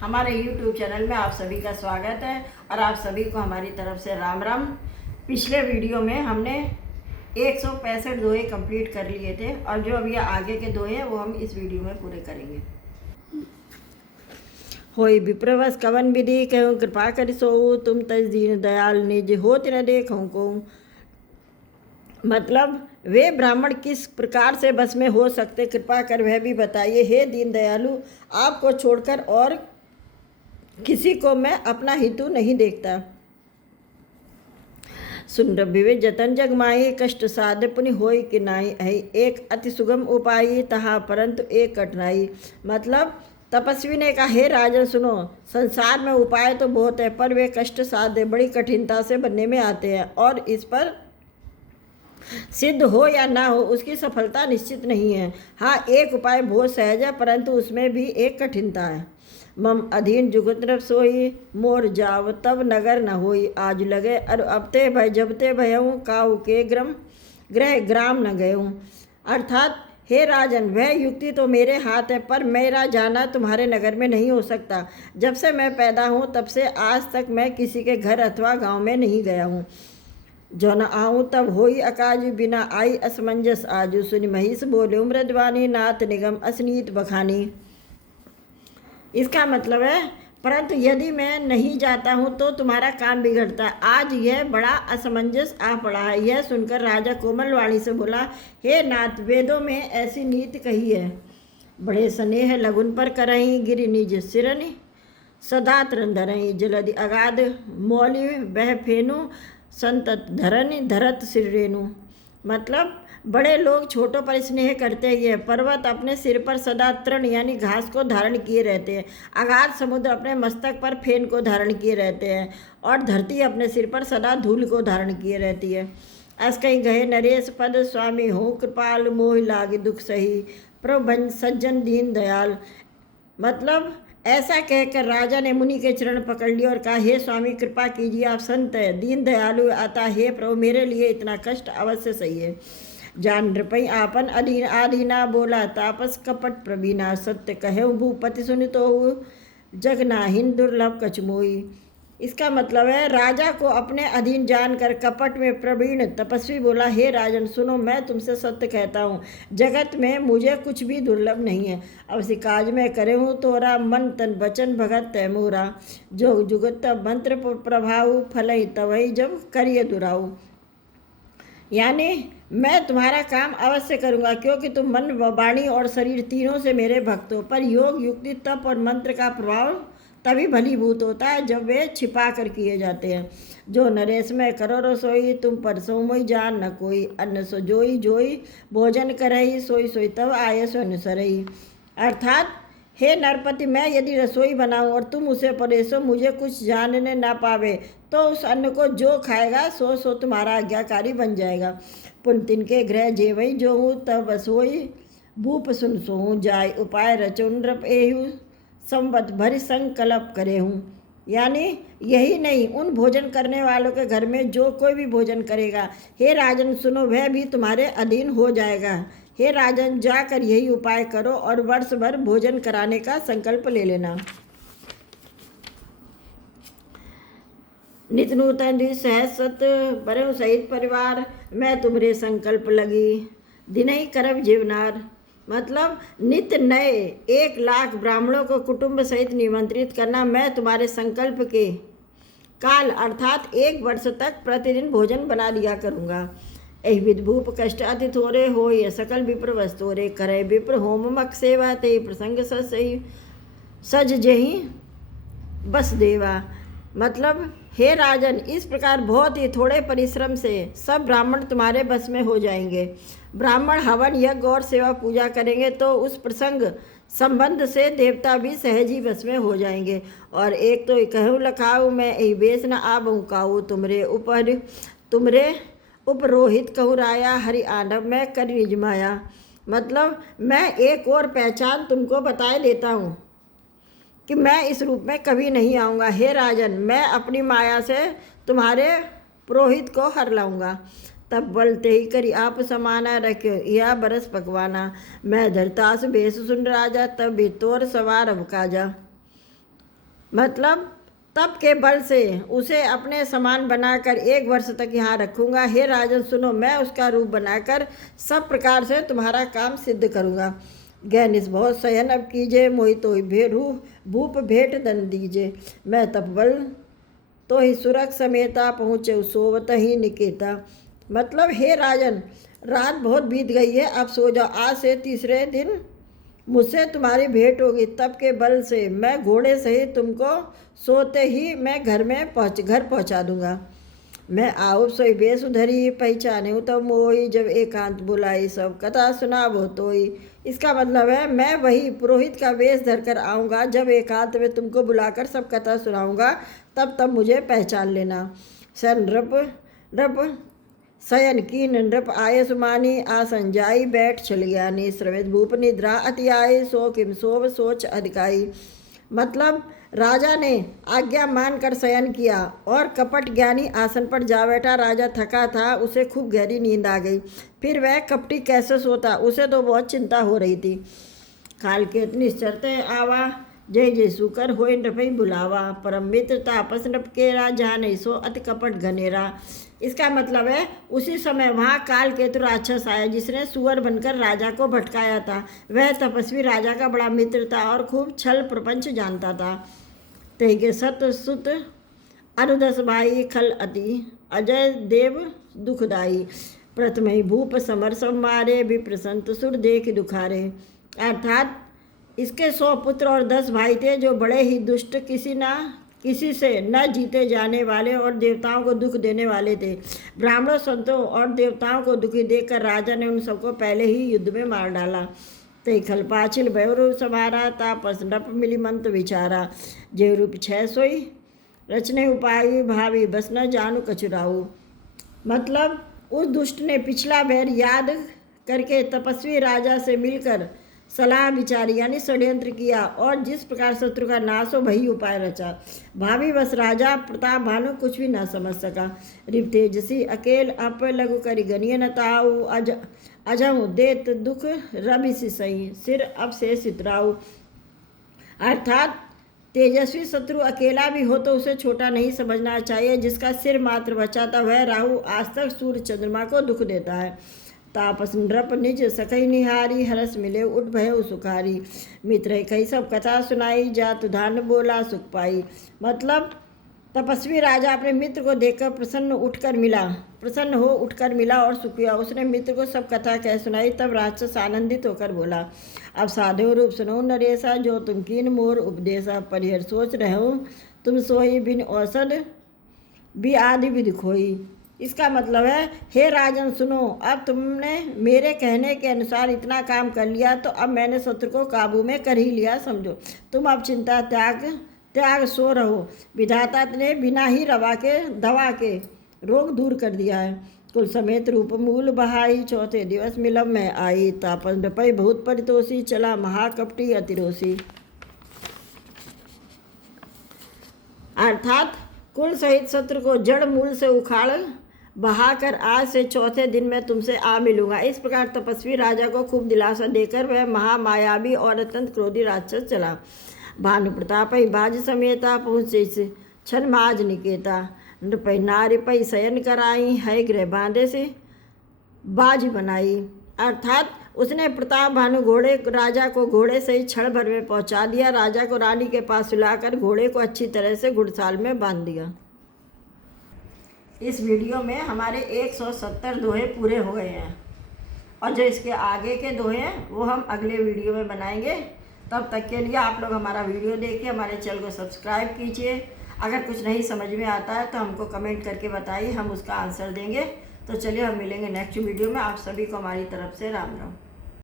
हमारे YouTube channel में आप सभी का स्वागत है और आप सभी को हमारी तरफ से राम राम। पिछले वीडियो में हमने 165 दोहे कंप्लीट कर लिए थे और जो अभी आगे के दोहे हैं वो हम इस वीडियो में पूरे करेंगे। होई विप्रवस कवन विधि कहूँ कृपा कर सोऊ, तुम तज दीन दयाल निज होत न देखूँ को। मतलब वे ब्राह्मण किस प्रकार से बस में हो सकते, कृपा कर वह भी बताइए। हे दीन दयालु, आपको छोड़कर और किसी को मैं अपना हितु नहीं देखता। सुन रबिवे जतन जग माई, कष्ट साध पुनि होई कि नाई है। एक अति सुगम उपाय तहा परंतु एक कठिनाई। मतलब तपस्वी ने कहा, हे राजन सुनो, संसार में उपाय तो बहुत है पर वे कष्ट साध्य बड़ी कठिनता से बनने में आते हैं और इस पर सिद्ध हो या ना हो उसकी सफलता निश्चित नहीं है। हाँ, एक उपाय बहुत सहज है परंतु उसमें भी एक कठिनता है। मम अधीन जुगत सोई, मोर जाव तब नगर न होई। आज लगे अर अबते भय जबते भयऊँ, काऊ के ग्रह ग्राम न गयूँ। अर्थात हे राजन, वह युक्ति तो मेरे हाथ है पर मेरा जाना तुम्हारे नगर में नहीं हो सकता। जब से मैं पैदा हूँ तब से आज तक मैं किसी के घर अथवा गांव में नहीं गया हूँ। जो न आऊँ तब होई अकाज, बिना आई असमंजस आजू। सुनि महिष बोले मृदवानी, नाथ निगम असनीत बखानी। इसका मतलब है, परंतु यदि मैं नहीं जाता हूँ तो तुम्हारा काम बिगड़ता है। आज यह बड़ा असमंजस आ पड़ा है। यह सुनकर राजा कोमल वाणी से बोला, हे नाथ, वेदों में ऐसी नीति कही है, बड़े स्नेह लगुन पर करही, गिरि निज सिरनि सदा तरन धरही। जलधि अगाध मौलि बह फेनु, संतत धरनि धरत सिर रेणु। मतलब बड़े लोग छोटों पर स्नेह करते हैं। ये पर्वत अपने सिर पर सदा तृण यानी घास को धारण किए रहते हैं। अगाध समुद्र अपने मस्तक पर फेन को धारण किए रहते हैं और धरती अपने सिर पर सदा धूल को धारण किए रहती है। अस कहीं गए नरेश पद, स्वामी हो कृपाल, मोह लागे दुख सही, प्रभु सज्जन दीन दयाल। मतलब ऐसा कहकर राजा ने मुनि के चरण पकड़ लिए और कहा, हे स्वामी कृपा कीजिए, आप संत है, दीन दयालु आता, हे प्रभु मेरे लिए इतना कष्ट अवश्य सही है। जान नृपई आपन अधीन आधीना, बोला तापस कपट प्रवीणा। सत्य कहे भूपति सुनि तो जग नाहिन दुर्लभ कचमोई। इसका मतलब है, राजा को अपने अधीन जानकर कपट में प्रवीण तपस्वी बोला, हे राजन सुनो, मैं तुमसे सत्य कहता हूँ, जगत में मुझे कुछ भी दुर्लभ नहीं है। अवश्य काज में करे हूँ तोरा, मन तन वचन भगत तय मोरा। जो जुगत मंत्र प्रभाव, फलई तवई जब करिए दुराऊ। यानी मैं तुम्हारा काम अवश्य करूँगा क्योंकि तुम मन वाणी और शरीर तीनों से मेरे भक्त हो। पर योग युक्ति तप और मंत्र का प्रभाव तभी भलीभूत होता है जब वे छिपा कर किए जाते हैं। जो नरेश में करो रसोई, तुम पर सो मोई जान न कोई। अन्न सो जोई जोई भोजन करही, सोई सोई तब आय सो अनुसरही। अर्थात हे नरपति, मैं यदि रसोई बनाऊं और तुम उसे परोसो, मुझे कुछ जानने ना पावे तो उस अन्न को जो खाएगा सो तुम्हारा आज्ञाकारी बन जाएगा। पुन तिनके ग्रह जेवई जो हूँ, तब बसोई भूप सुन सोहूँ। जाय उपाय रचो नृप एहू, संवत भरि संकल्प करे हूँ। यानी यही नहीं, उन भोजन करने वालों के घर में जो कोई भी भोजन करेगा, हे राजन सुनो, वह भी तुम्हारे अधीन हो जाएगा। हे राजन, जाकर यही उपाय करो और वर्ष भर भोजन कराने का संकल्प ले लेना। नित नूतन सहज सत बरहु सहित परिवार, मैं तुम्हारे संकल्प लगी, दिन ही करब जीवनार। मतलब नित्य नए 1,00,000 ब्राह्मणों को कुटुंब सहित निमंत्रित करना मैं तुम्हारे संकल्प के काल अर्थात 1 वर्ष तक प्रतिदिन भोजन बना दिया करूँगा। एहि विध भूप कष्ट अति थोरे हो, ये सकल विप्र वस्तोरे। करे विप्र होम मक सेवा, ते प्रसंग सही सज जही बस देवा। मतलब हे राजन, इस प्रकार बहुत ही थोड़े परिश्रम से सब ब्राह्मण तुम्हारे बस में हो जाएंगे। ब्राह्मण हवन यज्ञ और सेवा पूजा करेंगे तो उस प्रसंग संबंध से देवता भी सहज ही बस में हो जाएंगे। और एक तो कहूँ लखाऊ, मैं यही बेस न आबहूँ काऊ, तुमरे उपरोहित कहूँ राया, हरि आनव मैं कर निज माया। मतलब मैं एक और पहचान तुमको बताए देता हूँ कि मैं इस रूप में कभी नहीं आऊँगा। हे राजन, मैं अपनी माया से तुम्हारे पुरोहित को हर लाऊंगा। तब बलते ही करी आप समाना, रख्यो यह बरस पकवाना। मैं धरतास बेस सुन राजा, तब भी तोर सवार अब काजा। मतलब तप के बल से उसे अपने समान बनाकर 1 वर्ष तक यहाँ रखूँगा। हे राजन सुनो, मैं उसका रूप बनाकर सब प्रकार से तुम्हारा काम सिद्ध करूँगा। गहनिस बहुत शयन अब कीजिए, मोहि तो भेरू भूप भेंट दन दीजिए। मैं तपबल तो ही सुरख समेता, पहुँचे सोवत ही निकेता। मतलब हे राजन, रात बहुत बीत गई है, अब सो जाओ। आज से तीसरे दिन मुझसे तुम्हारी भेंट होगी। तप के बल से मैं घोड़े सहित तुमको सोते ही मैं घर पहुंचा दूंगा। मैं आओ सोई बेस उधरी, पहचाने हूँ तब मोई, जब एकांत बुलाई सब कथा सुनावो तोई। इसका मतलब है मैं वही पुरोहित का वेश धरकर आऊँगा, जब एकांत में तुमको बुलाकर सब कथा सुनाऊँगा, तब मुझे पहचान लेना। सन रप शयन की नृप आय सुमानी, आसन जाई बैठ चल ज्ञानी, श्रमित भूप निद्रा अति आए, सो किम सोव सोच अधिकाई। मतलब राजा ने आज्ञा मानकर शयन किया और कपट ज्ञानी आसन पर जा बैठा। राजा थका था, उसे खूब गहरी नींद आ गई। फिर वह कपटी कैसे सोता, उसे तो बहुत चिंता हो रही थी। काल के निश्चरते आवा, जय जय सुकर होय नृपई बुलावा, परम मित्र तापस नृप केरा, जहाँ नहीं सो अति कपट घनेरा। इसका मतलब है उसी समय वहाँ काल केतु राक्षस आया, जिसने सुअर बनकर राजा को भटकाया था। वह तपस्वी राजा का बड़ा मित्र था और खूब छल प्रपंच जानता था। तय के सत सुत अनुदस भाई, खल अति अजय देव दुखदाई, प्रथम ही भूप समर सब मारे, विप्रसंत सुर देख दुखारे। अर्थात इसके 100 पुत्र और 10 भाई थे, जो बड़े ही दुष्ट, किसी से न जीते जाने वाले और देवताओं को दुख देने वाले थे। ब्राह्मणों, संतों और देवताओं को दुखी देखकर राजा ने उन सबको पहले ही युद्ध में मार डाला। तय खल पाचिल भयरू समारा, तापस नप मिली मंत विचारा, जय रूप 6 सोई रचने उपाय, भावी बस न जानू कचुराऊ। मतलब उस दुष्ट ने पिछला बैर याद करके तपस्वी राजा से मिलकर सलाह विचारी यानी षड्यंत्र किया, और जिस प्रकार शत्रु का नाश हो वही उपाय रचा। भावी बस राजा प्रताप भानु कुछ भी ना समझ सका। रिप तेजसी अकेल अप लघु करी गनिय न ताऊ, अजहु देत दुख रवि सही, सिर अब से सितराऊ। अर्थात तेजस्वी शत्रु अकेला भी हो तो उसे छोटा नहीं समझना चाहिए। जिसका सिर मात्र बचा था वह राहु आज तक सूर्य चंद्रमा को दुख देता है। तापस नृप निज सकई निहारी, हरस मिले उठ भय सुखारी, मित्र कई सब कथा सुनाई, जात धान बोला सुख पाई। मतलब तपस्वी राजा अपने मित्र को देखकर प्रसन्न हो उठकर मिला और सुख हुआ। उसने मित्र को सब कथा कह सुनाई। तब राक्षस आनंदित होकर बोला, अब साधु रूप सुनो नरेशा, जो तुम कीन मोर उपदेशा, परिहर सोच रहो तुम सोई, बिन औषध भी आदि विधि खोई। इसका मतलब है हे राजन सुनो, अब तुमने मेरे कहने के अनुसार इतना काम कर लिया, तो अब मैंने शत्रु को काबू में कर ही लिया समझो। तुम अब चिंता त्याग सो रहो। विधाता ने बिना ही दवा के रोग दूर कर दिया है। कुल समेत रूप मूल बहाई, चौथे दिवस मिलब में आई, तापस नपई बहुत परितोषी, चला महाकपटी अतिरोषी। अर्थात कुल सहित शत्रु को जड़ मूल से उखाड़ बहाकर आज से चौथे दिन मैं तुमसे आ मिलूंगा। इस प्रकार तपस्वी राजा को खूब दिलासा देकर वह महामायावी और अत्यंत क्रोधी राक्षस चला। भानु प्रताप बाज समेता, पहुँचे से छन माज निकेता, नृपै नारी पै शयन कराई, है गृह बांधे से बाज बनाई। अर्थात उसने प्रताप भानु राजा को घोड़े से ही क्षण भर में पहुंचा दिया। राजा को रानी के पास सुलाकर घोड़े को अच्छी तरह से घुड़साल में बांध दिया। इस वीडियो में हमारे 170 दोहे पूरे हो गए हैं, और जो इसके आगे के दोहे हैं वो हम अगले वीडियो में बनाएंगे। तब तक के लिए आप लोग हमारा वीडियो देखिए, हमारे चैनल को सब्सक्राइब कीजिए। अगर कुछ नहीं समझ में आता है तो हमको कमेंट करके बताइए, हम उसका आंसर देंगे। तो चलिए हम मिलेंगे नेक्स्ट वीडियो में। आप सभी को हमारी तरफ से राम राम।